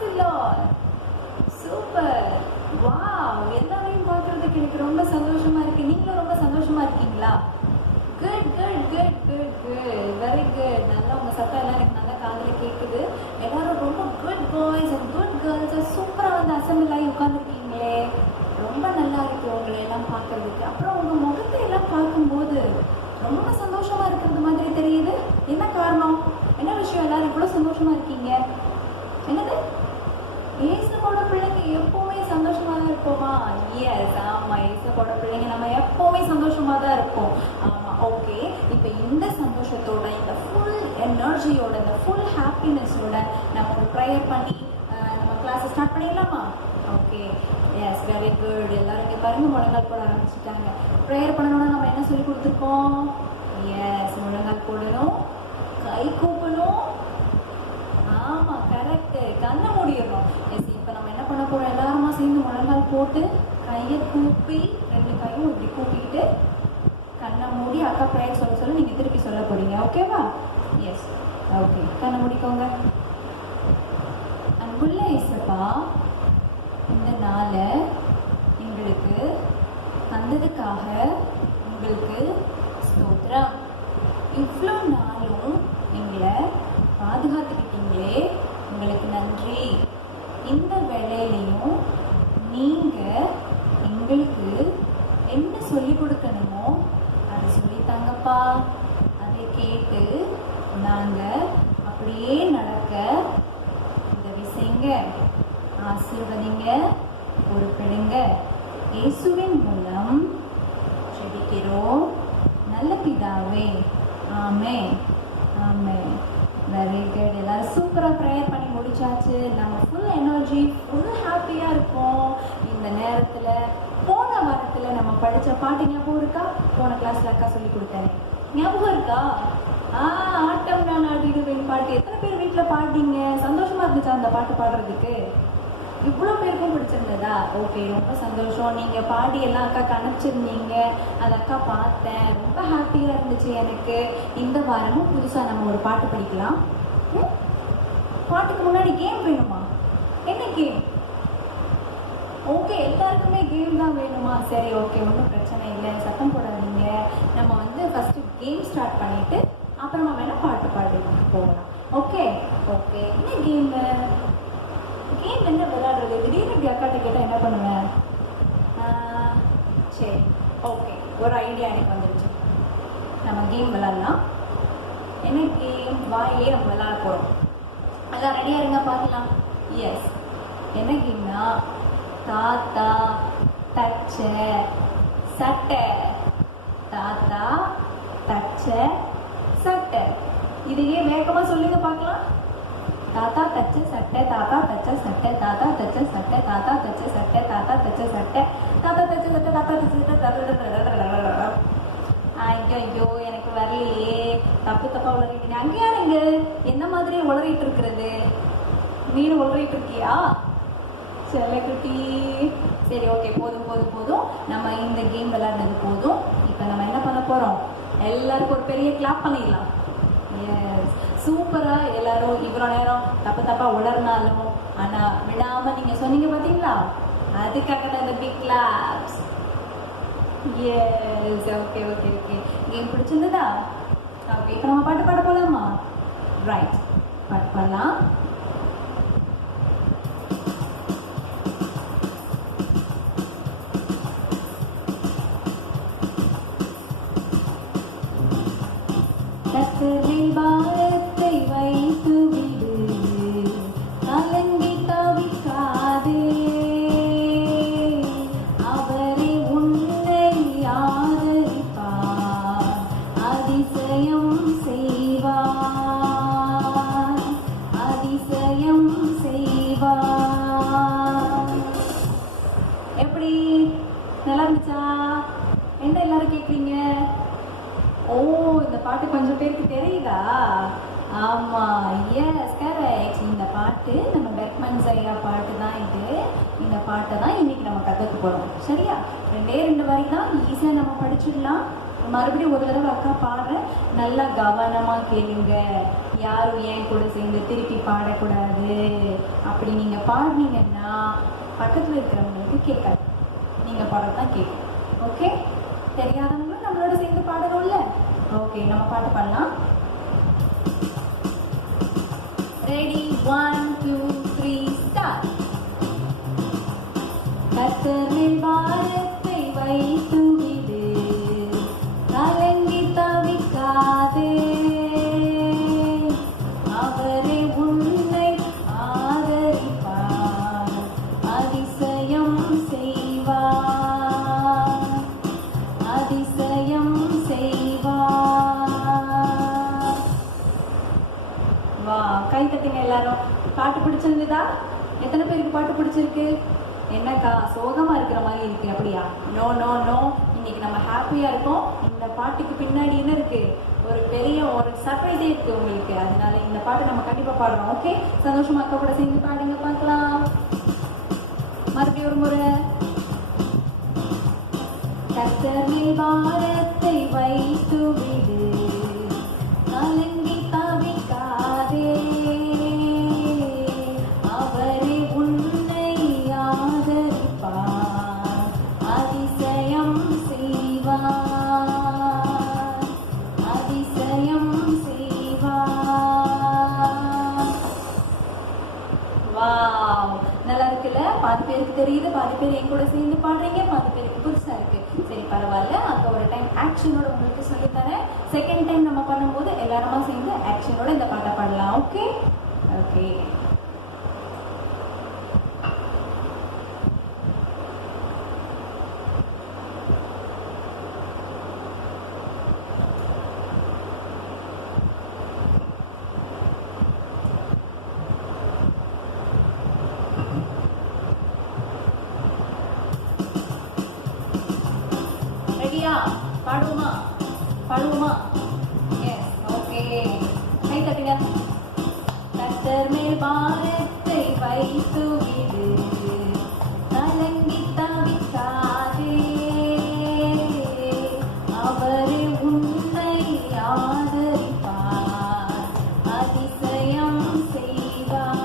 தி Lord. Super. Wow, எல்லாரையும் பார்க்கறதுக்கு எனக்கு ரொம்ப சந்தோஷமா இருக்கு. நீங்களும் ரொம்ப சந்தோஷமா இருக்கீங்களா? Good good good good good, very good. நல்லா உங்க சத்தம் எல்லாம் எனக்கு நல்லா காதுல கேட்குது. எல்லாரும் ரொம்ப good boys and good girls சூப்பரா வந்து அசம்பிள் ஆகி உட்காந்துருக்கீங்களே. ரொம்ப நல்லா இருக்கு உங்களை எல்லாம் பார்க்கறதுக்கு. அப்புறம் உங்க முகத்தை எல்லாம் பார்க்கும்போது ரொம்ப சந்தோஷமா இருக்கிறது மாதிரி தெரியுது. என்ன காரணம்? என்ன விஷயம் எல்லாரும் இவ்வளவு சந்தோஷமா இருக்கீங்க? என்னது? ஏசப்போட பிள்ளைங்க எப்பவுமே சந்தோஷமா தான் இருப்போமா? எஸ், ஆமா, ஏசப்போட பிள்ளைங்க நம்ம எப்பவுமே சந்தோஷமா தான் இருப்போம். ஆமா, ஓகே. இப்ப இந்த சந்தோஷத்தோட, இந்த ஃபுல் எனர்ஜியோட, இந்த ஃபுல் ஹாப்பினஸோட நம்ம ஒரு ப்ரேயர் பண்ணி நம்ம கிளாஸ் ஸ்டார்ட் பண்ணிடலாமா? Okay, yes, very good. எல்லாரும் இங்கே பாருங்க, முழங்கால் போட ஆரம்பிச்சுட்டாங்க. ப்ரேயர் பண்ணணும்னா நம்ம என்ன சொல்லி கொடுத்துருக்கோம்? எஸ், முழங்கால் போடணும், கை கூப்பணும். ஆமா, கரெக்ட். கண்ணை மூடிடணும். எஸ், இப்போ நம்ம என்ன பண்ண போறோம்? எல்லாருமா சேர்ந்து முழங்கால் போட்டு கையை கூப்பி, ரெண்டு கையும் இப்படி கூப்பிட்டு கண்ணை மூடி அக்கா ப்ரேயர் சொல்ல நீங்க திருப்பி சொல்ல போறீங்க. ஓகேவா? Yes, okay. கண்ணை மூடிக்கோங்க. அன்புள்ள இயேசப்பா, இந்த நாளை எங்களுக்கு தந்ததுக்காக உங்களுக்கு ஸ்தோத்திரம். இவ்வளோ நாளும் எங்களை பாதுகாத்துக்கிட்டீங்களே, உங்களுக்கு நன்றி. இந்த வேலையிலையும் நீங்கள் எங்களுக்கு என்ன சொல்லிக் கொடுக்கணுமோ அதை சொல்லித்தாங்கப்பா. அதை கேட்டு நாங்கள் அப்படியே நடக்க உதவி செய்யுங்க. ஆசீர்வதிங்க, பொறுப்பெடுங்க. இயேசுவின் மூலம் ஜெபிக்கிறோம் நல்ல பிதாவே. ஆமென், ஆமென். Very good. எல்லாரும் சூப்பராக ப்ரேயர் பண்ணி முடிச்சாச்சு. நம்ம ஃபுல் எனர்ஜி, ஃபுல் ஹாப்பியாக இருக்கோம் இந்த நேரத்தில். போன வாரத்தில் நம்ம படித்த பாட்டு ஞாபகம் இருக்கா? போன கிளாஸில் அக்கா சொல்லி கொடுத்தேன், ஞாபகம் இருக்கா? ஆட்டம் நான் ஆடிடுவேன் பாட்டு. எத்தனை பேர் வீட்டில் பாடிங்க? சந்தோஷமா இருந்துச்சா அந்த பாட்டு பாடுறதுக்கு? இவ்வளோ பேருக்கும் பிடிச்சிருந்ததா? ஓகே, ரொம்ப சந்தோஷம். நீங்கள் பாடி எல்லாம் அக்காவுக்கு அனுப்பிச்சிருந்தீங்க, அது அக்கா பார்த்தேன். ரொம்ப ஹாப்பியாக இருந்துச்சு எனக்கு. இந்த வாரமும் புதுசாக நம்ம ஒரு பாட்டு படிக்கலாம். பாட்டுக்கு முன்னாடி கேம் வேணுமா? என்ன கேம்? ஓகே, எல்லாருக்குமே கேம் தான் வேணுமா? சரி, ஓகே, ஒன்றும் பிரச்சனை இல்லை, சத்தம் போடாதீங்க. நம்ம வந்து ஃபஸ்ட்டு கேம் ஸ்டார்ட் பண்ணிவிட்டு அப்புறமா வேணால் பாட்டு பாடிட்டு போகலாம். Okay okay. என்ன கேமு? கேம் என்ன விளையாடுறது? திடீர்னு இப்படி அக்காட்ட கேட்டால் என்ன பண்ணுவேன்? சரி, ஓகே, ஒரு ஐடியா எனக்கு வந்துடுச்சு. நம்ம கேம் விளையாடலாம். என்ன கேம்? வாயிலே நம்ம விளையாட போகிறோம். எல்லாம் ரெடியாக இருங்க, பார்க்கலாம். எஸ், என்ன கேம்னா தாத்தா தச்ச சட்டை. தாத்தா தச்ச சட்டை. இதையே வேகமாக சொல்லுங்க பார்க்கலாம். தாத்தா தச்ச சட்டை, தாத்தா தச்ச சட்டை, தாத்தா தச்ச சட்டை, தாத்தா தச்ச சட்டை, தாத்தா தச்ச சட்டை, தாத்தா தச்ச சட்டை, தாத்தா தச்ச சட்டை. ஐயோ, எனக்கு வரலையே. தப்பு தப்பா உளறிட்டீங்க. அங்கேயா நீங்க என்ன மாதிரி உளறிட்டு இருக்கிறது? நீனு உளறிட்டு இருக்கியா செல்லக்குட்டி? சரி, ஓகே, போதும் போதும் போதும். நம்ம இந்த கேம் விளையாடுறது போதும். இப்போ நம்ம என்ன பண்ண போறோம்? எல்லாருக்கும் ஒரு பெரிய கிளாப் பண்ணிடலாம். எஸ், சூப்பரா. எல்லாரும் இவ்வளோ நேரம் தப்பு தப்பா உளர்னாலும் ஆனா விடாம நீங்க சொன்னீங்க பார்த்தீங்களா? அதுக்காக தான் இந்த big claps. Yes, okay okay okay. Game பிடிச்சிருந்ததா? ஓகே, இப்போ நம்ம பாட்டு பாட போலாமா? ரைட், பாட்டு பாடலாம். கத்தரில் பாரத்தை வைத்து விடு, கலங்கி தவிக்காதே. அவரே உன்னை ஆதரிப்பார், அதிசயம் செய்வார், அதிசயம் செய்வார். எப்படி? நல்லா இருந்துச்சா? என்ன எல்லாரும் கேட்குறீங்க? ஓ, இந்த பாட்டு கொஞ்சம் பேருக்கு தெரியுதா? ஆமா, எஸ், கரெக்ட். இந்த பாட்டு நம்ம பெர்க்மன்ஸ் ஐயா பாட்டு தான் இது. இந்த பாட்டை தான் இன்னைக்கு நம்ம கற்றுக்க போகிறோம். சரியா? ரெண்டு வரி தான், ஈஸியாக நம்ம படிச்சிடலாம். மறுபடியும் ஒரு தடவை அக்கா பாடுறேன், நல்லா கவனமாக கேளுங்க. யாரும் ஏன் கூட சேர்ந்து திருப்பி பாடக்கூடாது. அப்படி நீங்கள் பாடினீங்கன்னா பக்கத்தில் இருக்கிறவங்களுக்கு கேட்காது, நீங்கள் பாடத்தான் கேட்கும். ஓகே, தெரியாதவங்களும் நம்மளோட சேர்ந்து பாடணும்ல. ஓகே, நம்ம பாட்டு பாடலாம். Ready, 1 2 3 start. கர்த்தர் மேல் பாரத்தை வைத்து விடு, கலங்கி தவிக்காதே, அவரே உன்னை ஆதரிப்பார், அதிசயம் செய்வார், அதிசயம் செய்வார். வா, கை தட்டுங்க எல்லாரும். பாட்டு பிடிச்சிருந்ததா? எத்தனை பேருக்கு பாட்டு பிடிச்சிருக்கு? என்னக்கா சோகமா இருக்கிற மாதிரி இருக்கு? அப்படியா? நோ நோ நோ, இன்னைக்கு நம்ம ஹாப்பியா இருக்கோம். இந்த பாட்டுக்கு பின்னாடி என்ன இருக்கு? ஒரு பெரிய ஒரு சர்ப்ரைஸே இருக்கு உங்களுக்கு. அதனால இந்த பாட்டு நம்ம கண்டிப்பா பாடுறோம். ஓகே, சந்தோஷமா அக்கா கூட சேர்ந்து பாடுங்க பார்க்கலாம். மறுபடியும் ஒரு முறை. கர்த்தர் மேல் பாரத்தை வைத்து விடு, கலங்கி தவிக்காதே, அவரே உன்னை ஆதரிப்பார், அதிசயம் செய்வார், அதிசயம் செய்வார். வாவ், நல்லா இருக்குல்ல? பாதி பேருக்கு தெரியுது, பாதி பேர் என் கூட சேர்ந்து பாடுறீங்க, பாதி பேருக்கு புதுசா இருக்கு. சரி பரவாயில்ல, அப்போ ஒரு டைம் ஆக்ஷனோட உங்களுக்கு சொல்லித்தரேன். செகண்ட் டைம் நம்ம பண்ணும்போது எல்லாருமா சேர்ந்து ஆக்ஷனோட இந்த பாட்டை பாடலாம். Okay okay. ரெடியா? பாடுவோமா? பாடுவோமா? S, okay. கை தட்டுங்க. கர்த்தர் மேல் பாரத்தை வைத்து விடு, கலங்கி தவிக்காதே, அவரே உன்னை ஆதரிப்பார், அதிசயம் செய்வார்,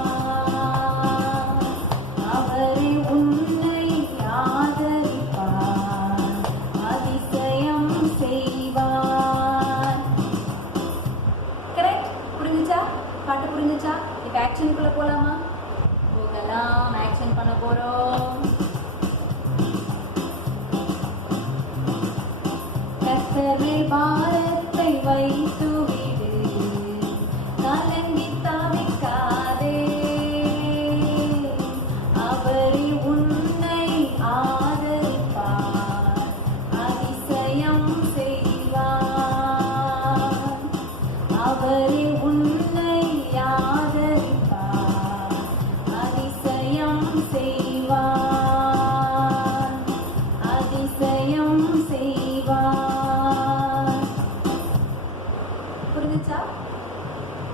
அவரே உன்னை ஆதரிப்பார், அதிசயம் செய்வார். கரெக்ட்? புரிஞ்சுச்சா? பாட்டு புரிஞ்சுச்சா? இப்போ ஆக்ஷனுக்குள்ள போலாமா? போகலாம். ஆக்ஷன் பண்ண போறோம். கர்த்தர் மேல் பாரத்தை வைத்து விடு, கலங்கி தவிக்காதே, அவரே உன்னை ஆதரிப்பார், அதிசயம் செய்வார், அவரே உன்னை ஆதரிப்பார், அதிசயம் செய்வார், அதிசயம் செய்வார். புரிஞ்சுச்சா?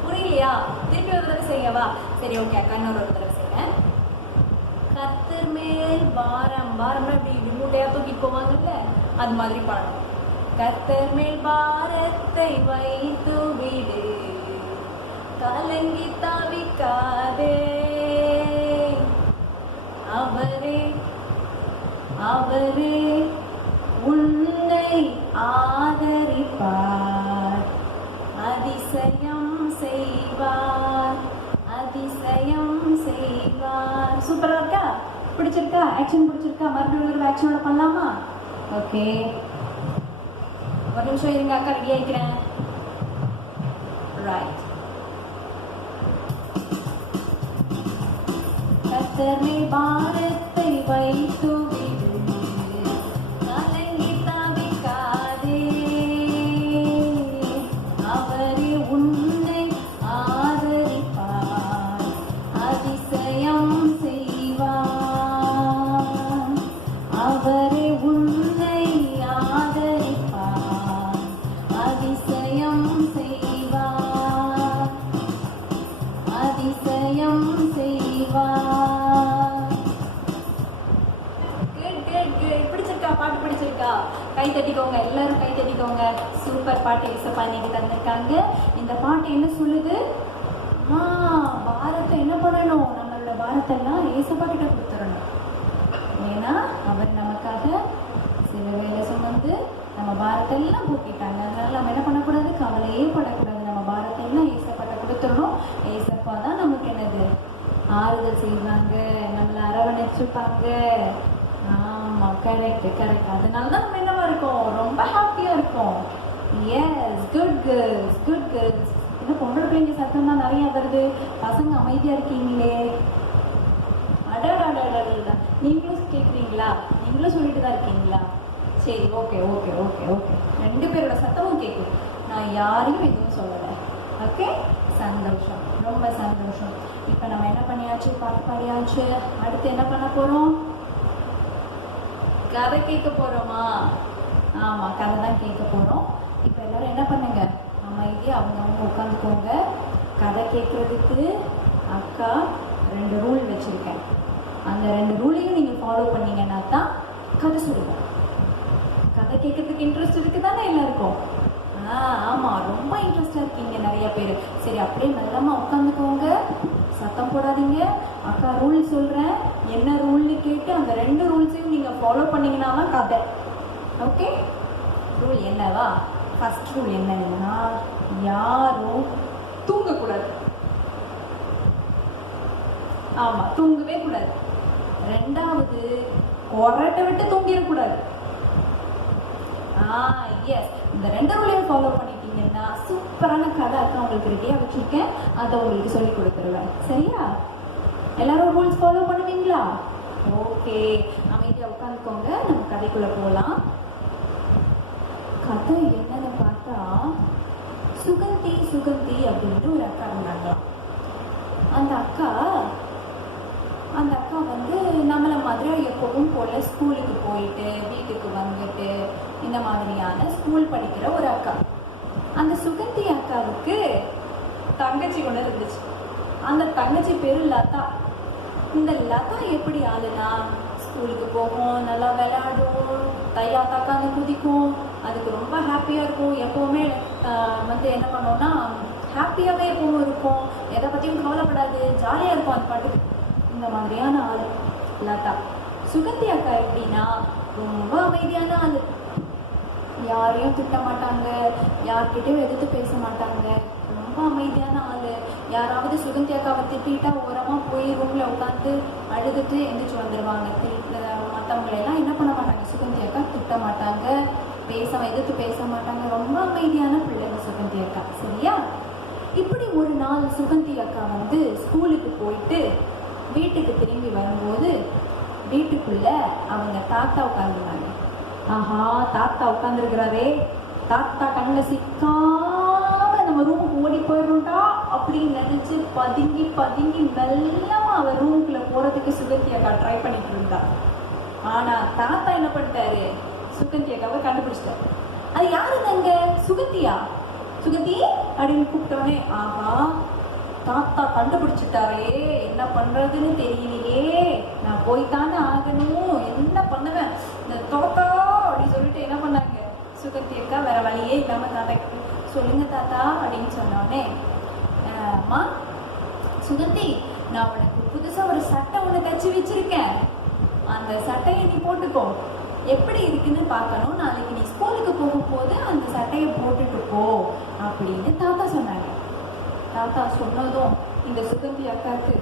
புரியலையா? திருப்பி ஒரு தடவை செய்யவா? சரி ஓகே அக்கா, இன்னொரு தடவை செய்யறேன். கர்த்தர் மேல் பாரம், பாரம்னா இப்படி மூட்டையா தூக்கிட்டு போவாங்கல்ல, அது மாதிரி பாடணும். கர்த்தர் மேல் பாரத்தை வைத்து விடு, கலங்கி தவிக்காதே, அவரே அவரே உன்னை ஆதரிப்பார், அதிசயம் செய்வார், அதிசயம் செய்வார். சூப்பரா இருக்கா? பிடிச்சிருக்கா? ஆக்ஷன் பிடிச்சிருக்கா? மறுபடியும் ஒரு ஆக்ஷனோட பண்ணலாமா? ஓகே, ஒரு நிமிஷம் இருங்க அக்கா, ரெடி ஆயிக்கிறேன். ரைட். கர்த்தர் மேல் பாரத்தை வைத்து விடு, கலங்கி தவிக்காதே, அவரே உன்னை ஆதரிப்பார், அதிசயம் செய்வார், அவரே உன்னை ஆதரிப்பார், அதிசயம் செய்வார், அதிசயம் செய்வார். பிடிச்சிருக்கா? பாட்டு பிடிச்சிருக்கா? கை தட்டிக்கோங்க, எல்லாரும் கை தட்டிக்கோங்க. சூப்பர் பாட்டு இசப்பா இன்னைக்கு தந்திருக்காங்க. இந்த பாட்டு என்ன சொல்லுது? பாரத்தை என்ன பண்ணணும்? நம்மளோட பாரத்தெல்லாம் ஏசப்பா கிட்ட கொடுத்துடணும். ஏன்னா அவர் நமக்காக சிலுவையில சுமந்து நம்ம பாரத்தெல்லாம் போக்கிட்டாங்க. அதனால நம்ம என்ன பண்ணக்கூடாது? கவலையே படக்கூடாது. நம்ம பாரத்தெல்லாம் ஏசப்பாட்ட கொடுத்துடணும். ஏசப்பா தான் நமக்கு என்னது? ஆறுதல் செய்வாங்க, நம்மளை அரவணைச்சிருப்பாங்க. ஆமா, கரெக்ட் கரெக்ட். அதனாலதான் நம்ம என்னவா இருக்கோம்? ரொம்ப ஹாப்பியா இருக்கோம். Yes, good girls, good girls. என்ன பொம்பளை பிள்ளைங்க சத்தம் தான் நிறைய வருது. பசங்க அமைதியா இருக்கீங்களே. அடடா, நீங்களும் கேட்குறீங்களா? நீங்களும் சொல்லிட்டு தான் இருக்கீங்களா? சரி, ஓகே ஓகே ஓகே ஓகே. 2 பேரோட சத்தமும் கேட்குது. நான் யாரையும் எதுவும் சொல்லலை. ஓகே, சந்தோஷம், ரொம்ப சந்தோஷம். இப்போ நம்ம என்ன பண்ணியாச்சு? பாட்டு பாடியாச்சு. அடுத்து என்ன பண்ண போறோம்? கதை கேட்க போறோமா? ஆமா, கதை தான் கேட்க போறோம். இப்போ எல்லாரும் என்ன பண்ணுங்க? அமைதியா அவங்க உட்காந்துக்கோங்க. கதை கேட்கறதுக்கு அக்கா 2 ரூல் வச்சிருக்கேன். அந்த 2 ரூலையும் நீங்க ஃபாலோ பண்ணீங்கன்னா தான் கதை சொல்லுவோம். கதை கேட்கறதுக்கு இன்ட்ரெஸ்ட் இருக்குதானே எல்லாருக்கும்? ஆமா, ரொம்ப இன்ட்ரெஸ்டா இருக்கீங்க நிறைய பேர். சரி, அப்படியே நல்லமா உட்காந்துக்கோங்க, சத்தம் போடாதீங்க. அக்கா ரூல் சொல்றேன், என்ன ரூல்னு கேட்டு அந்த 2 ரூல்ஸையும் நீங்க ஃபாலோ பண்ணீங்கன்னா தான் கதை. ஓகே, ரூல் என்னவா? ஃபர்ஸ்ட் ரூல் என்னன்னா, யாரும் தூங்கக்கூடாது. ஆமா, தூங்கவே கூடாது. 2வது, கொரட்டை விட்டு தூங்கிடக்கூடாது. எஸ், இந்த 2 ரூலையும் ஃபாலோ பண்ணிட்டீங்கன்னா சூப்பரான கதை அக்கா உங்களுக்கு ரெடியா வச்சிருக்கேன். அதை உங்களுக்கு சொல்லி கொடுத்துருவேன். சரியா? எல்லாரும் ரூல்ஸ் ஃபாலோ பண்ணுவீங்களா? ஓகே, அமைதியா உட்காந்துக்கோங்க. நம்ம கதைக்குள்ள போகலாம். கதை என்னன்னு பார்த்தா, சுகந்தி சுகந்தி அப்படின்ட்டு ஒரு அக்கா இருந்தாங்களாம். அந்த அக்கா வந்து நம்மள மாதிரி எப்பவும் போல ஸ்கூலுக்கு போயிட்டு வீட்டுக்கு வந்துட்டு இந்த மாதிரியான ஸ்கூல் படிக்கிற ஒரு அக்கா. அந்த சுகந்தி அக்காவுக்கு தங்கச்சி ஒன்று இருந்துச்சு. அந்த தங்கச்சி பேரு லதா. இந்த லதா எப்படி ஆளுனா, ஸ்கூலுக்கு போகும், நல்லா விளையாடும், தையா தாக்கான்னு குதிக்கும், அதுக்கு ரொம்ப ஹாப்பியாக இருக்கும். எப்போவுமே வந்து என்ன பண்ணோம்னா ஹாப்பியாகவே எப்பவும் இருக்கும், எதை பற்றியும் கவலைப்படாது, ஜாலியாக இருக்கும் அந்த பாட்டுக்கு. இந்த மாதிரியான ஆள் லதா. சுகந்தி அக்கா எப்படின்னா ரொம்ப அமைதியான ஆள். யாரையும் திட்ட மாட்டாங்க, யார்கிட்டையும் எதிர்த்து பேச மாட்டாங்க. ரொம்ப அமைதியான ஆள். யாராவது சுகந்தி அக்காவை திட்டா ஓரமாக போய் ரூமில் உட்காந்து அழுதுட்டு எந்திரிச்சு வந்துடுவாங்க. மற்றவங்களெல்லாம் என்ன பண்ண மாட்டாங்க, சுகந்தி அக்கா திட்ட மாட்டாங்க, எதிர்த்து பேச மாட்டாங்க. ரொம்ப அமைதியான பிள்ளைங்க சுகந்தி அக்கா. சரியா? இப்படி ஒரு நாள் சுகந்தி அக்கா வந்து ஸ்கூலுக்கு போயிட்டு வீட்டுக்கு திரும்பி வரும்போது வீட்டுக்குள்ள அவங்க தாத்தா உட்காந்துருந்தாங்க. தாத்தா உட்காந்துருக்கிறாரே, தாத்தா கண்ணில் சிக்காம நம்ம ரூமுக்கு ஓடி போயிடும்டா அப்படின்னு நினைச்சு பதுங்கி பதுங்கி நல்லா அவர் ரூமுக்குள்ள போறதுக்கு சுகந்தி அக்கா ட்ரை பண்ணிட்டு இருந்தா. ஆனா தாத்தா என்ன பண்ணிட்டாரு? சுகந்தி அக்காவை கண்டுபிடிச்சிட்டாரு. அது யாருதாங்க? சுகந்தியா? சுகந்தி அப்படின்னு கூப்பிட்டோடனே, தாத்தா கண்டுபிடிச்சிட்டாரே, என்ன பண்றதுன்னு தெரியலையே, நான் போய்த்தானே ஆகணும், என்ன பண்ணுவேன், இந்த தோத்தா அப்படின்னு சொல்லிட்டு என்ன பண்ணாங்க சுகந்தி அக்கா, வேற வழியே இல்லாம தாத்தா சொல்லுங்க தாத்தா அப்படின்னு சொன்னோடனே, அம்மா சுகந்தி, நான் உனக்கு புதுசா ஒரு சட்டை ஒண்ணு தச்சு வச்சிருக்கேன், அந்த சட்டையை நீ போட்டுக்கோ, எப்படி இருக்குன்னு பார்க்கணும், நாளைக்கு நீ ஸ்கூலுக்கு போகும்போது அந்த சட்டையை போட்டுட்டு போ அப்படின்னு தாத்தா சொன்னாங்க. தாத்தா சொன்னதும் இந்த சுகந்தி அக்காவுக்கு,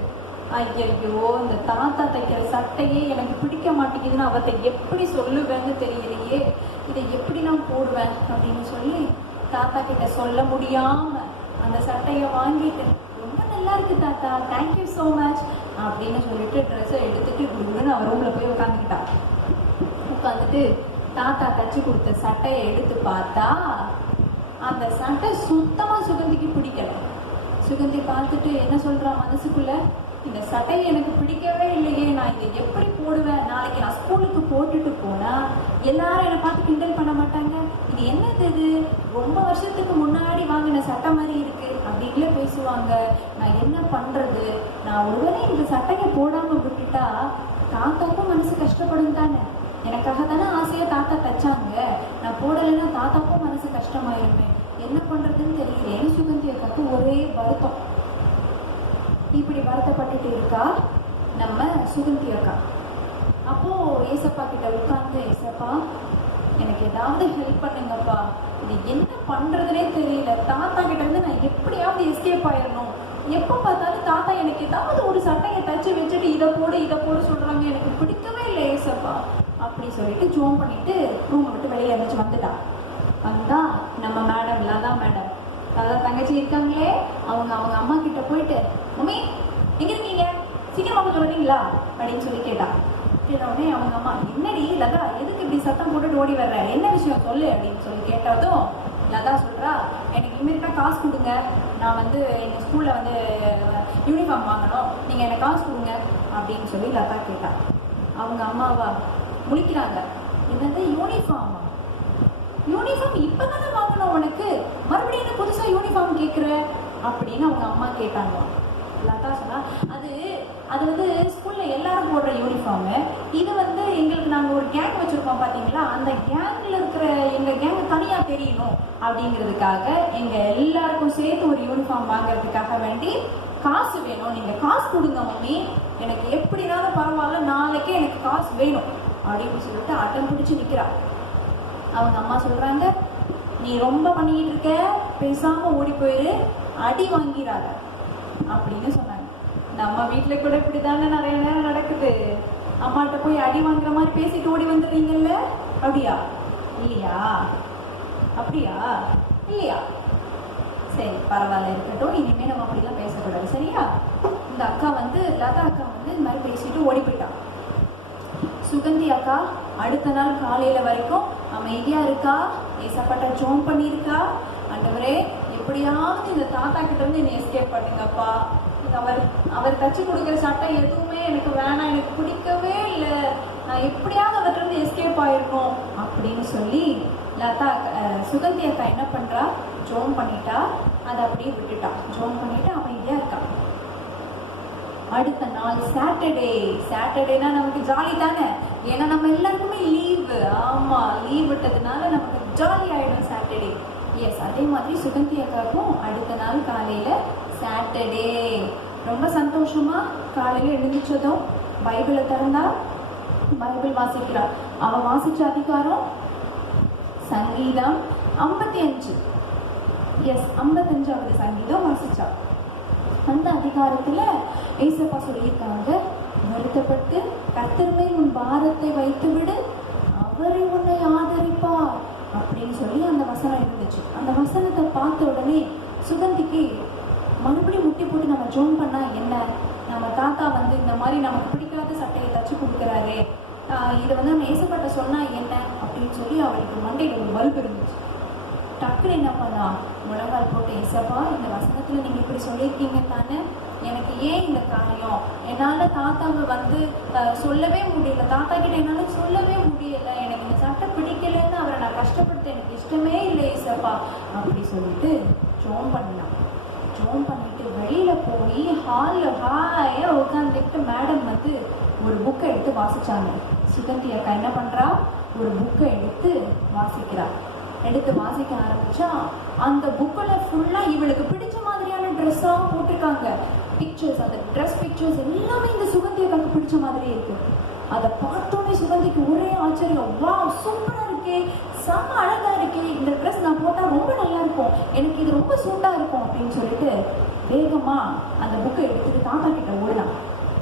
ஐயோ இந்த தாத்தா தைக்கிற சட்டையே எனக்கு பிடிக்க மாட்டேங்குதுன்னு அவத்தை எப்படி சொல்லுவேன்னு தெரியலையே, இதை எப்படி நான் போடுவேன் அப்படின்னு சொல்லி தாத்தா கிட்ட சொல்ல முடியாம அந்த சட்டையை வாங்கிட்டு, ரொம்ப நல்லா இருக்கு தாத்தா, தேங்க்யூ ஸோ மச் அப்படின்னு சொல்லிட்டு ட்ரெஸ்ஸை எடுத்துட்டு குடுன்னு அவன் ரூம்ல போய் உட்காந்துக்கிட்டா. உட்காந்துட்டு தாத்தா தச்சு கொடுத்த சட்டையை எடுத்து பார்த்தா அந்த சட்டை சுத்தமா சுகந்திக்கு பிடிக்கல. சுகந்தி பார்த்துட்டு என்ன சொல்றா மனசுக்குள்ள, இந்த சட்டையை எனக்கு பிடிக்கவே இல்லையே, நான் இதை எப்படி போடுவேன், நாளைக்கு நான் ஸ்கூலுக்கு போட்டுட்டு போனா எல்லாரும் என்னை பார்த்து கிண்டல் பண்ண மாட்டாங்க, இது என்னது, இது ரொம்ப வருஷத்துக்கு முன்னாடி வாங்கின சட்டை மாதிரி இருக்கு அப்படின்ல பேசுவாங்க, நான் என்ன பண்றது, நான் ஒருவேளை இந்த சட்டையை போடாம விட்டுட்டா தாத்தாக்கும் மனசு கஷ்டப்படும் தானே, எனக்காக தானே ஆசையா தாத்தா தைச்சாங்க, நான் போடலைன்னா தாத்தாக்கும் மனசு கஷ்டமாயிருமே, என்ன பண்றதுன்னு தெரியல. சுகந்தி அக்காவுக்கு ஒரே வருத்தம். இப்படி வருத்தப்பட்டுட்டு இருக்கா நம்ம சுகந்தி அக்கா. அப்போ ஏசப்பா கிட்ட உட்கார்ந்து, ஏசப்பா எனக்கு ஏதாவது ஹெல்ப் பண்ணுங்கப்பா, இது என்ன பண்றதுனே தெரியல. தாத்தா கிட்ட இருந்து நான் எப்படியாவது எஸ்கேப் ஆயிடணும். எப்ப பார்த்தாலும் தாத்தா எனக்கு ஏதாவது ஒரு சட்டையை தச்சு வச்சுட்டு இதை போடு சொல்றாங்க, எனக்கு பிடிக்கவே இல்லை ஏசப்பா அப்படி சொல்லிட்டு ஜோம் பண்ணிட்டு ரூமை விட்டு வெளியே இருந்துச்சு வந்துட்டா. வந்தா நம்ம மேடம் லதா மேடம், லதா தங்கச்சி இருக்காங்களே, அவங்க அம்மா கிட்ட போயிட்டு, மம்மி எங்க இருக்கீங்க, சீக்கிரமா கொஞ்சம் வரீங்களா அப்படின்னு சொல்லி கேட்டா. கேட்டவுடனே அவங்க அம்மா, என்னடி லதா எதுக்கு இப்படி சத்தம் போட்டுட்டு ஓடி வர்ற, என்ன விஷயம் சொல்லு அப்படின்னு சொல்லி கேட்டதும் லதா சொல்றா, எனக்கு இமீடியட்டா காசு கொடுங்க, நான் வந்து எங்க ஸ்கூல்ல வந்து யூனிஃபார்ம் வாங்கணும், நீங்க எனக்கு காசு கொடுங்க அப்படின்னு சொல்லி லதா கேட்டா. அவங்க அம்மாவா முழிக்கிறாங்க, என்னது யூனிஃபார்மா, யூனிஃபார்ம் இப்பதானே வாங்கணும் உனக்கு, மறுபடியும் என்ன புதுசா யூனிஃபார்ம் கேட்குற அப்படின்னு அவங்க அம்மா கேட்டாங்க. லதா சொன்னா, அது வந்து ஸ்கூல்ல எல்லாரும் போடுற யூனிஃபார்மு, இது வந்து எங்களுக்கு நாங்கள் ஒரு கேங் வச்சிருக்கோம் பாத்தீங்களா, அந்த கேங்ல இருக்கிற எங்க கேங் தனியா தெரியணும் அப்படிங்கிறதுக்காக எங்க எல்லாருக்கும் சேர்த்து ஒரு யூனிஃபார்ம் வாங்குறதுக்காக வேண்டி காசு வேணும், நீங்க காசு கொடுங்க மம்மி, எனக்கு எப்படினாலும் பரவாயில்ல, நாளைக்கே எனக்கு காசு வேணும் அப்படின்னு சொல்லிட்டு அடம் பிடிச்சு நிக்கிறா. அவங்க அம்மா சொல்றாங்க, நீ ரொம்ப பண்ணிட்டு இருக்க, பேசாம ஓடி போயிரு, அடி வாங்கிறாங்க அப்படின்னு சொன்னாங்க. நம்ம வீட்டுல கூட இப்படித்தானே நிறைய நேரம் நடக்குது. அம்மாட்ட போய் அடி வாங்குற மாதிரி பேசிட்டு ஓடி வந்துடுறீங்கல்ல, அப்படியா இல்லையா, அப்படியா இல்லையா, சரி பரவாயில்ல இருக்கட்டும், இனிமே நம்ம அப்படிலாம் பேசக்கூடாது சரியா. இந்த அக்கா வந்து லதா அக்கா வந்து இந்த மாதிரி பேசிட்டு ஓடி போயிட்டான். சுகந்தி அக்கா அடுத்த நாள் காலையில வரைக்கும் அமைதியா இருக்கா, ஏசப்பட்ட ஜோம் பண்ணியிருக்கா. ஆண்டவரே எப்படியாவது இந்த தாத்தா கிட்ட இருந்து என்னை எஸ்கேப் பண்ணுங்கப்பா, அவர் தச்சு கொடுக்குற சட்டை எதுவுமே எனக்கு வேணாம், எனக்கு பிடிக்கவே இல்லை, நான் எப்படியாவது அவர்கிட்ட இருந்து எஸ்கேப் ஆயிருக்கும் அப்படின்னு சொல்லி சுகந்தி அக்கா என்ன பண்றா, ஜோம் பண்ணிட்டா, அதை அப்படியே விட்டுட்டா. ஜோம் பண்ணிட்டு அமைதியா இருக்கா. அடுத்த நாள் சாட்டர்டேனா நமக்கு ஜாலி தானே, ஏன்னா நம்ம எல்லாருக்குமே லீவு. ஆமா, லீவ் விட்டதுனால நமக்கு ஜாலி ஆயிடும் சாட்டர்டே. எஸ், அதே மாதிரி சுகந்தி அக்காவுக்கும் அடுத்த நாள் காலையில சாட்டர்டே. ரொம்ப சந்தோஷமா காலையில எழுந்திரிச்சதும் பைபிளை திறந்தா, பைபிள் வாசிக்கிறா. அவ வாசிச்ச அதிகாரம் சங்கீதம் 55. எஸ், 55வது சங்கீதம் வாசிச்சா. அந்த அதிகாரத்துல ஏசப்பா சொல்லியிருக்காங்க, வருத்தப்பட்டு கர்த்தர் மேல் உன் பாரத்தை வைத்து விடு, அவரை உன்னை ஆதரிப்பார் அப்படின்னு சொல்லி அந்த வசனம் இருந்துச்சு. அந்த வசனத்தை பார்த்த உடனே சுகந்திக்கு மறுபடியும் முட்டி போட்டு நம்ம ஜோம் பண்ணா என்ன, நம்ம தாத்தா வந்து இந்த மாதிரி நமக்கு பிடிக்காத சட்டையை தச்சு கொடுக்குறாரு, இதை வந்து நம்ம ஏசப்பட்ட சொன்னா என்ன அப்படின்னு சொல்லி அவளுக்கு மண்டையில் ஒரு பல்பு இருந்துச்சு. டக்குன்னு என்ன பண்ணா, முழங்கால் போட்டு, ஏசப்பா இந்த வசனத்துல நீங்க இப்படி சொல்லியிருக்கீங்க தானே, எனக்கு ஏன் இந்த காரியம், என்னால தாத்தாவை வந்து சொல்லவே முடியல, தாத்தா கிட்ட என்னால சொல்லவே முடியல, எனக்கு இந்த சட்டை பிடிக்கலன்னு அவரை நான் கஷ்டப்படுத்த எனக்கு இஷ்டமே இல்லை ஏசப்பா அப்படி சொல்லிட்டு ஜோம் பண்ணலாம். ஜோம் பண்ணிட்டு வெளியில போய் ஹாலில் ஹாயா உட்காந்துக்கிட்டு மேடம் வந்து ஒரு புக்கை எடுத்து வாசிச்சாங்க. சுகந்தி அக்கா என்ன பண்றா, ஒரு புக்கை எடுத்து வாசிக்கிறா. எடுத்து வாசிக்க ஆரம்பிச்சா அந்த புக்கில் ஃபுல்லா இவளுக்கு பிடிச்ச மாதிரியான ட்ரெஸ்ஸா போட்டிருக்காங்க. பிக்சர்ஸ், அந்த ட்ரெஸ் பிக்சர்ஸ் எல்லாமே இந்த சுகந்தி அக்காவுக்கு பிடிச்ச மாதிரியே இருக்கு. அதை பார்த்தோன்னே சுகந்திக்கு ஒரே ஆச்சரியம், வா சூப்பரா இருக்கே, செம்ம அழகா இருக்கே, இந்த ட்ரெஸ் நான் போட்டா ரொம்ப நல்லா இருக்கும், எனக்கு இது ரொம்ப சூட்டா இருக்கும் அப்படின்னு சொல்லிட்டு வேகமா அந்த புக்கை எடுத்துட்டு தாத்தா கிட்ட ஓடலாம்.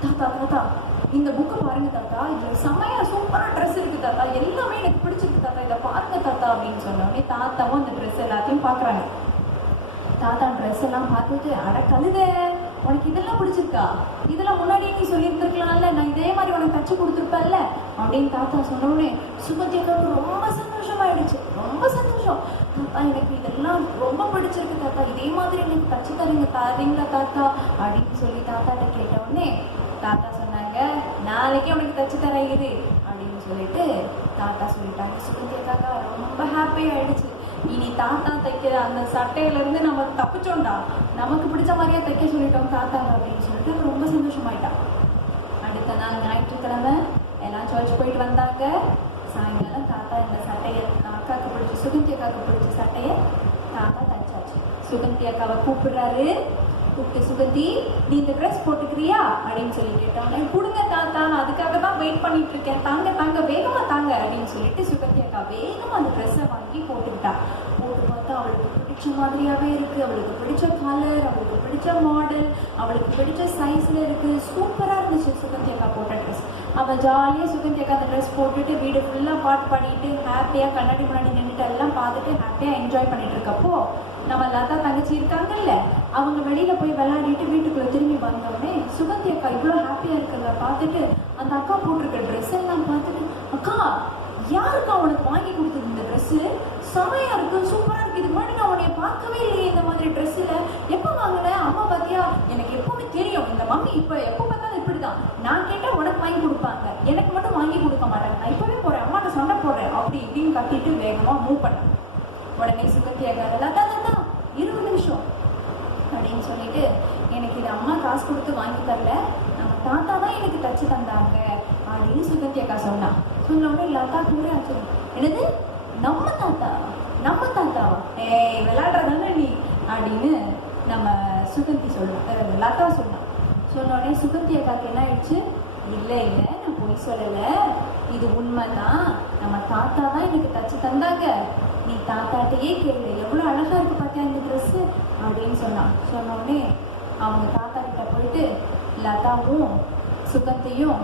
தாத்தா இந்த புக்கை பாருங்க தாத்தா, இதுல செம்மையா சூப்பரா ட்ரெஸ் இருக்கு தாத்தா, எல்லாமே எனக்கு பிடிச்சிருக்கு தாத்தா, இதை பாருங்க தாத்தா அப்படின்னு சொன்னோடனே தாத்தாவும் அந்த ட்ரெஸ் எல்லாத்தையும் பாக்குறாங்க. தாத்தா ட்ரெஸ் எல்லாம் பார்த்துட்டு, அட கழுத, உனக்கு இதெல்லாம் பிடிச்சிருக்கா, இதெல்லாம் முன்னாடியே நீ சொல்லியிருந்துருக்கலாம்ல, நான் இதே மாதிரி உனக்கு தச்சு கொடுத்துருப்பேன்ல அப்படின்னு தாத்தா சொன்னோடனே சுகந்தி அக்காவுக்கு ரொம்ப சந்தோஷமாயிடுச்சு. ரொம்ப சந்தோஷம், தாத்தா எனக்கு இதெல்லாம் ரொம்ப பிடிச்சிருக்கு தாத்தா, இதே மாதிரி எனக்கு தச்சு தரீங்களா தாத்தா அப்படின்னு சொல்லி தாத்தாட்ட கேட்டவுடனே தாத்தா சொன்னாங்க, நாளைக்கே உனக்கு தச்சு தர இரு அப்படின்னு சொல்லிட்டு தாத்தா சொல்லிட்டாங்க. சுகந்தி அக்கா ரொம்ப ஹாப்பி ஆயிடுச்சு. இனி தாத்தா தைக்கிற அந்த சட்டையில இருந்து நம்ம தப்பிச்சோண்டா, நமக்கு பிடிச்ச மாதிரியா தைக்க சொல்லிட்டோம் தாத்தா அப்படின்னு சொல்லிட்டு ரொம்ப சந்தோஷமாயிட்டா. அடுத்த நாள் ஞாயிற்றுக்கிழமை எல்லாம் சர்ச் போயிட்டு வந்தாங்க. சாயங்காலம் தாத்தா இந்த சட்டையை, அக்காவுக்கு பிடிச்ச சுகந்தி அக்காவுக்கு பிடிச்ச சட்டையை தாத்தா தச்சாச்சு. சுகந்தி அக்காவை கூப்பிடுறாரு. கூப்பிட்டு, சுகந்தி நீ இந்த ட்ரெஸ் போட்டுக்கிறியா அப்படின்னு சொல்லி கேட்டோன்னே, கொடுங்க தாத்தா, நான் அதுக்காக தான் வெயிட் பண்ணிட்டு இருக்கேன், தாங்க தாங்க வேகமா தாங்க அப்படின்னு சொல்லிட்டு சுகந்தி அக்கா வேகமா அந்த ட்ரெஸ்ஸை வாங்கி போட்டுக்கிட்டா. போட்டு பார்த்தா அவளுக்கு பிடிச்ச மாதிரியாவே இருக்கு, அவளுக்கு பிடிச்ச கலர், அவளுக்கு பிடிச்ச மாடல், அவளுக்கு பிடிச்ச சைஸ்ல இருக்கு. சூப்பரா இருந்துச்சு சுகந்தி அக்கா போட்ட ட்ரெஸ். அவள் ஜாலியா சுகந்தி அக்கா அந்த ட்ரெஸ் போட்டுட்டு வீடு ஃபுல்லா பாட்டு பாடிட்டு ஹாப்பியா கண்ணாடி முன்னாடி நின்றுட்டு எல்லாம் பார்த்துட்டு ஹாப்பியா என்ஜாய் பண்ணிட்டு இருக்கப்போ, நம்ம லதா தங்கச்சி இருக்காங்கல்ல, அவங்க வெளியில போய் விளையாடிட்டு வீட்டுக்குள்ள திரும்பி வந்தோடனே சுகந்தி அக்கா இவ்வளோ ஹாப்பியா இருக்கிறத பார்த்துட்டு அந்த அக்கா போட்டிருக்க ட்ரெஸ் எல்லாம் பார்த்துட்டு, அக்கா யாருக்கா உனக்கு வாங்கி கொடுத்தது இந்த ட்ரெஸ்? செமையா இருக்கு, சூப்பரா இருக்கு, இது முன்னாடி நான் உன்னைய பார்க்கவே இல்லையே இந்த மாதிரி ட்ரெஸ்ல, எப்போ வாங்கின? அம்மா பார்த்தியா, எனக்கு எப்பவுமே தெரியும் இந்த மம்மி இப்ப எப்போ பார்த்தாலும் இப்படிதான், நான் கேட்டா உனக்கு வாங்கி கொடுப்பாங்க, எனக்கு மட்டும் வாங்கி கொடுக்க மாட்டாங்க, நான் இப்பவே போறேன், அம்மாட்ட சண்டை போடுறேன் அப்படி இப்படின்னு கட்டிட்டு வேகமா மூவ் பண்ணேன். உடனே சுகந்தி அக்கா, லதா லதா 20 நிமிஷம் அப்படின்னு சொல்லிட்டு, எனக்கு இது அம்மா காசு கொடுத்து வாங்கி தரல, நம்ம தாத்தா தான் எனக்கு தச்சு தந்தாங்க அப்படின்னு சுகந்தி அக்கா சொன்னா. சொன்ன உடனே லதா கூட ஆச்சு, என்னது நம்ம தாத்தா, நம்ம தாத்தாவா, ஏய் விளையாடுறதானே நீ அப்படின்னு நம்ம சுகந்தி லதா சொன்னா. சொன்ன உடனே சுகந்தி அக்காக்கு என்ன ஆயிடுச்சு, இல்லை இல்லை நான் போய் சொல்லலை, இது உண்மைதான், நம்ம தாத்தா தான் எனக்கு தச்சு தந்தாங்க, நீ தாத்தாட்டையே கேளு, எவ்வளோ அழகா இருக்கு பார்த்தியா இந்த ட்ரெஸ்ஸு அப்படின்னு சொன்னான். சொன்ன உடனே அவங்க தாத்தா கிட்ட போயிட்டு லதாவும் சுகந்தியும்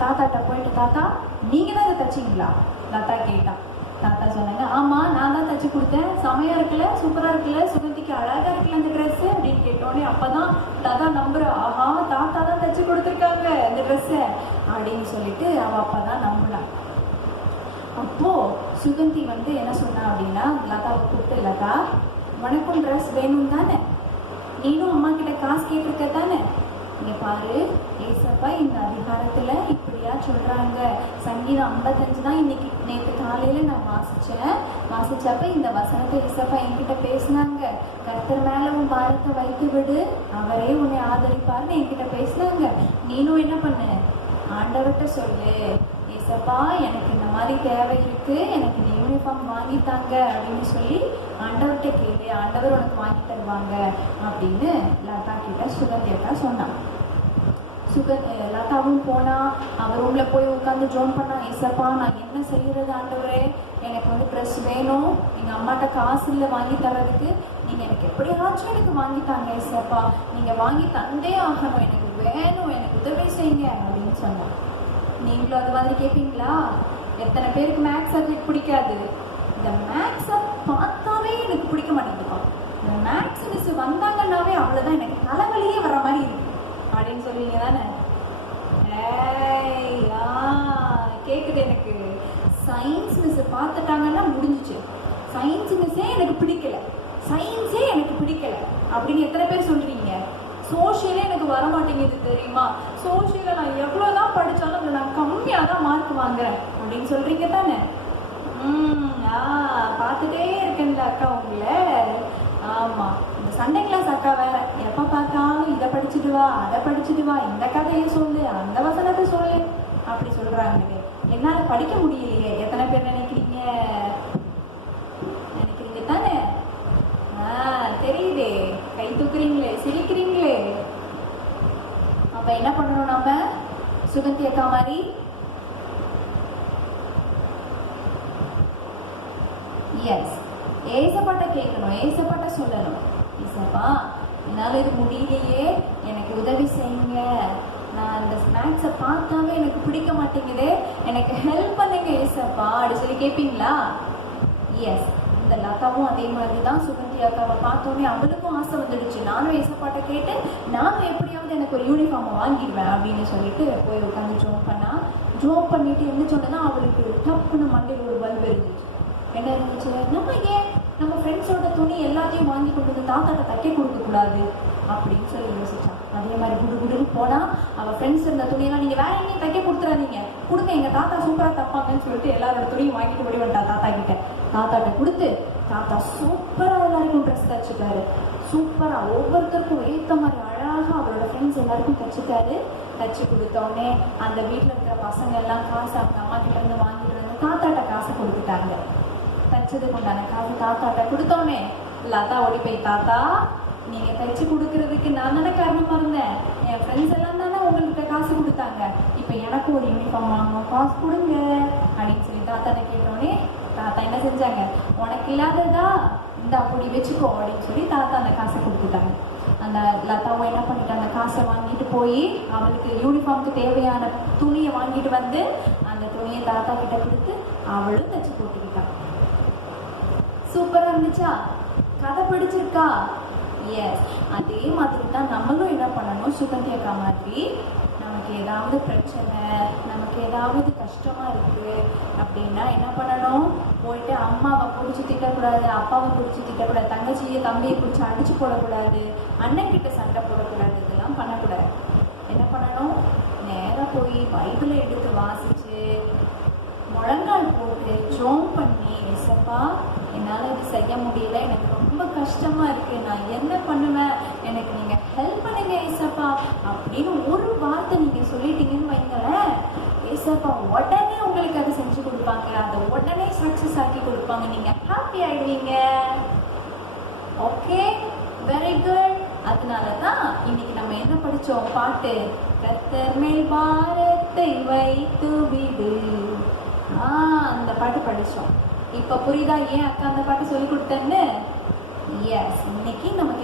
தாத்தாட்ட போயிட்டு, தாத்தா நீங்க தான் இதை தச்சிங்களா லதா கேட்டான். தாத்தா சொன்னாங்க, ஆமா நான் தான் தச்சு கொடுத்தேன், செமையா இருக்குல்ல, சூப்பரா இருக்குல்ல, சுகந்திக்கு அழகா இருக்குல்ல அந்த ட்ரெஸ் அப்படின்னு கேட்டோடனே அப்பதான் லதா நம்புறா, ஆஹா தாத்தா தான் தச்சு கொடுத்துருக்காங்க இந்த ட்ரெஸ்ஸை அப்படின்னு சொல்லிட்டு அவ அப்பதான் நம்புனான். அப்போ சுகந்தி என்ன சொன்னா அப்படின்னா, லதாவை கூப்பிட்டு, லதா உனக்கும் ட்ரெஸ் வேணும் தானே, நீனும் அம்மா கிட்ட காசு கேட்டிருக்க தானே, இங்க பாரு ஏசப்பா இந்த அதிகாரத்துல இப்படியா சொல்றாங்க, சங்கீதம் 55 தான் இன்னைக்கு நேற்று காலையில நான் வாசிச்சப்ப இந்த வசனத்தை ஏசப்பா என்கிட்ட பேசினாங்க, கர்த்தர் மேல உன் பாரத்தை வைத்து விடு, அவரே உன்னை ஆதரிப்பார்னு என்கிட்ட பேசினாங்க, நீனும் என்ன பண்ணு ஆண்டவர்கிட்ட சொல்லு, ஏசப்பா எனக்கு இந்த மாதிரி தேவை இருக்கு, எனக்கு இந்த யூனிஃபார்ம் வாங்கித்தாங்க அப்படின்னு சொல்லி ஆண்டவர்கிட்ட கேளு, ஆண்டவர் உனக்கு வாங்கி தருவாங்க அப்படின்னு லதா கிட்ட சுகந்தி அக்கா சொன்னான். லதாவும் போனா, அவன் ரூம்ல போய் உட்காந்து ஜோன் பண்ணா, ஏசப்பா நான் என்ன செய்யறது ஆண்டவரே, எனக்கு ட்ரெஸ் வேணும், எங்க அம்மாட்ட காசு இல்லை வாங்கி தர்றதுக்கு, நீங்க எனக்கு எப்படியாச்சும் எனக்கு வாங்கித்தாங்க ஏசப்பா, நீங்க வாங்கி தந்தே ஆகணும், எனக்கு வேணும், எனக்கு உதவி செய்யுங்க அப்படின்னு சொன்னான். நீங்களும் அது மாதிரி கேட்பீங்களா? எத்தனை பேருக்கு மேக்ஸ் சப்ஜெக்ட் பிடிக்காது? இந்த மேக்ஸை பார்த்தாவே எனக்கு பிடிக்க மாட்டேங்குதுப்பா, இந்த மேக்ஸ் மிஸ் வந்தாங்கன்னாவே அவ்வளோதான் எனக்கு தலைவலியே வர மாதிரி இருக்கு அப்படின்னு சொல்லுவீங்க தானே? கேட்குது எனக்கு. சயின்ஸ் மிஸ் பார்த்துட்டாங்கன்னா முடிஞ்சிச்சு, சயின்ஸ் மிஸ்ஸே எனக்கு பிடிக்கல, சயின்ஸே எனக்கு பிடிக்கல அப்படின்னு எத்தனை பேர் சொல்றீங்க? சோஷியலே எனக்கு வர மாட்டேங்குது தெரியுமா, சோஷியல நான் எவ்வளோதான் படித்தாலும் அதில் நான் கம்மியாக தான் மார்க் வாங்குறேன் அப்படின்னு சொல்றீங்க தானே? பார்த்துட்டே இருக்கேன்ல அக்கா உங்களை. ஆமாம், இந்த சண்டே கிளாஸ் அக்கா வேற, எப்போ பார்த்தாலும் இதை படிச்சுட்டு வா, அதை படிச்சுட்டு வா, இந்த கதையை சொல்லு, அந்த வசனத்தை சொல்லு அப்படி சொல்றாங்களே, என்னால் படிக்க முடியலையே. எத்தனை பேர் நினைக்கிறீங்க தானே? தெரியுதே, கை தூக்குறீங்களே, சிரிக்கிறீங்களே. அப்ப என்ன பண்ணணும் நம்ம சுகந்தி அக்கா மாதிரி? எஸ், ஏசப்பாட்ட கேட்கணும், ஏசப்பாட்ட சொல்லணும், ஏசப்பா என்னால இது முடியலையே, எனக்கு உதவி செய்யுங்க, நான் இந்த ஸ்நாக்ஸை பார்த்தாவே எனக்கு பிடிக்க மாட்டேங்குது, எனக்கு ஹெல்ப் பண்ணுங்க ஏசப்பா அப்படி சொல்லி கேட்பீங்களா? எஸ், இந்த லதாவும் அதே மாதிரி தான். சுகந்தி அக்காவை பார்த்தோன்னே அவளுக்கும் ஆசை வந்துடுச்சு, நானும் ஏசப்பாட்ட கேட்டு நானும் எப்படியாவது எனக்கு ஒரு யூனிஃபார்மை வாங்கிடுவேன் அப்படின்னு சொல்லிட்டு போய் உட்காந்து ஜோப் பண்ணிட்டு என்ன சொன்னா, அவளுக்கு டப்புன்னு மண்டையில் ஒரு பல்பு இருந்துச்சு. என்ன இருந்துச்சு, நம்ம ஏன் நம்ம ஃப்ரெண்ட்ஸோட துணி எல்லாத்தையும் வாங்கி கொண்டு வந்து தாத்தாட்ட தைக்க கொடுக்கக்கூடாது அப்படின்னு சொல்லி யோசிச்சான். அதே மாதிரி குடுன்னு போனா அவள் ஃப்ரெண்ட்ஸ் இருந்த துணியெல்லாம் நீங்கள் வேற எங்கேயும் தைக்க கொடுத்துறாதீங்க, கொடுங்க, எங்கள் தாத்தா சூப்பராக தைப்பாங்கன்னு சொல்லிட்டு எல்லாரோட துணியும் வாங்கிட்டு ஓடி வந்துட்டா தாத்தா கிட்ட. தாத்தாட்ட கொடுத்து தாத்தா சூப்பராக எல்லாருக்கும் ட்ரெஸ் தைச்சிட்டாரு, சூப்பராக ஒவ்வொருத்தருக்கும் ஏற்ற மாதிரி அழகாக அவரோட ஃப்ரெண்ட்ஸ் எல்லாருக்கும் தைச்சிட்டாரு. தைச்சி கொடுத்தோடனே அந்த வீட்டில் இருக்கிற பசங்க எல்லாம் காசு அவங்க அம்மா கிட்ட இருந்து வாங்கிட்டு வந்து தாத்தாட்ட காசை கொடுத்துட்டாங்க. தைச்சதுக்கு உண்டான காசு தாத்தாட்ட கொடுத்தோன்னே லதா ஓடி போய், தாத்தா நீங்க தைச்சு கொடுக்கறதுக்கு நான் தானே காரணமா இருந்தேன், என் ஃப்ரெண்ட்ஸ் எல்லாம் தானே உங்கள்கிட்ட காசு கொடுத்தாங்க, இப்ப எனக்கு ஒரு யூனிஃபார்ம் வாங்கணும், காசு கொடுங்க அப்படின்னு சொல்லி தாத்தாட்ட கேட்டோடனே தாத்தா என்ன செஞ்சாங்க, உனக்கு இல்லாததா இந்த அப்படி வச்சுக்கோ அப்படின்னு சொல்லி தாத்தா அந்த காசை கொடுத்துட்டாங்க. அந்த லதாவும் என்ன பண்ணிட்டு அந்த காசை வாங்கிட்டு போய் அவளுக்கு யூனிஃபார்முக்கு தேவையான துணியை வாங்கிட்டு வந்து அந்த துணியை தாத்தா கிட்ட கொடுத்து அவளும் தைச்சு போட்டுக்கிட்டான். சூப்பரா இருந்துச்சா? கதை பிடிச்சிருக்கா? எஸ், அதே மாதிரி தான் நம்மளும் என்ன பண்ணணும், சுகந்தி அக்கா மாதிரி நமக்கு ஏதாவது பிரச்சனை, நமக்கு ஏதாவது கஷ்டமா இருக்கு அப்படின்னா என்ன பண்ணணும், போயிட்டு அம்மாவை பிடிச்சி திட்டக்கூடாது, அப்பாவை பிடிச்சி திட்டக்கூடாது, தங்கச்சியை தம்பியை பிடிச்சி அடிச்சு போடக்கூடாது, அண்ணன் கிட்ட சண்டை போடக்கூடாது, இதெல்லாம் பண்ணக்கூடாது. என்ன பண்ணணும், நேராக போய் பைபிளை எடுத்து வாசிச்சு முழங்கால் போட்டு ஜோம் பண்ணி, ஏசப்பா என்னால் இது செய்ய முடியல, எனக்கு ரொம்ப கஷ்டமா இருக்கு, நான் என்ன பண்ணுவேன், எனக்கு நீங்க ஹெல்ப் பண்ணுங்க ஏசப்பா அப்படின்னு ஒரு வார்த்தை நீங்க சொல்லிட்டீங்கன்னு வைங்களேன், ஏசப்பா உடனே உங்களுக்கு அதை செஞ்சு கொடுப்பாங்க, அதை உடனே சக்சஸ் ஆக்கி கொடுப்பாங்க, நீங்க ஹாப்பி ஆயிடுவீங்க. Okay, very good. அதனாலதான் இன்னைக்கு நம்ம என்ன படிச்சோம், பாட்டு, கர்த்தர் மேல் பாரத்தை வைத்து விடு, அந்த பாட்டு படிச்சோம். இப்ப புரியுதா ஏன் அக்கா அந்த பாட்டு சொல்லி கொடுத்தேன்னு? எஸ், இன்னைக்கு நமக்கு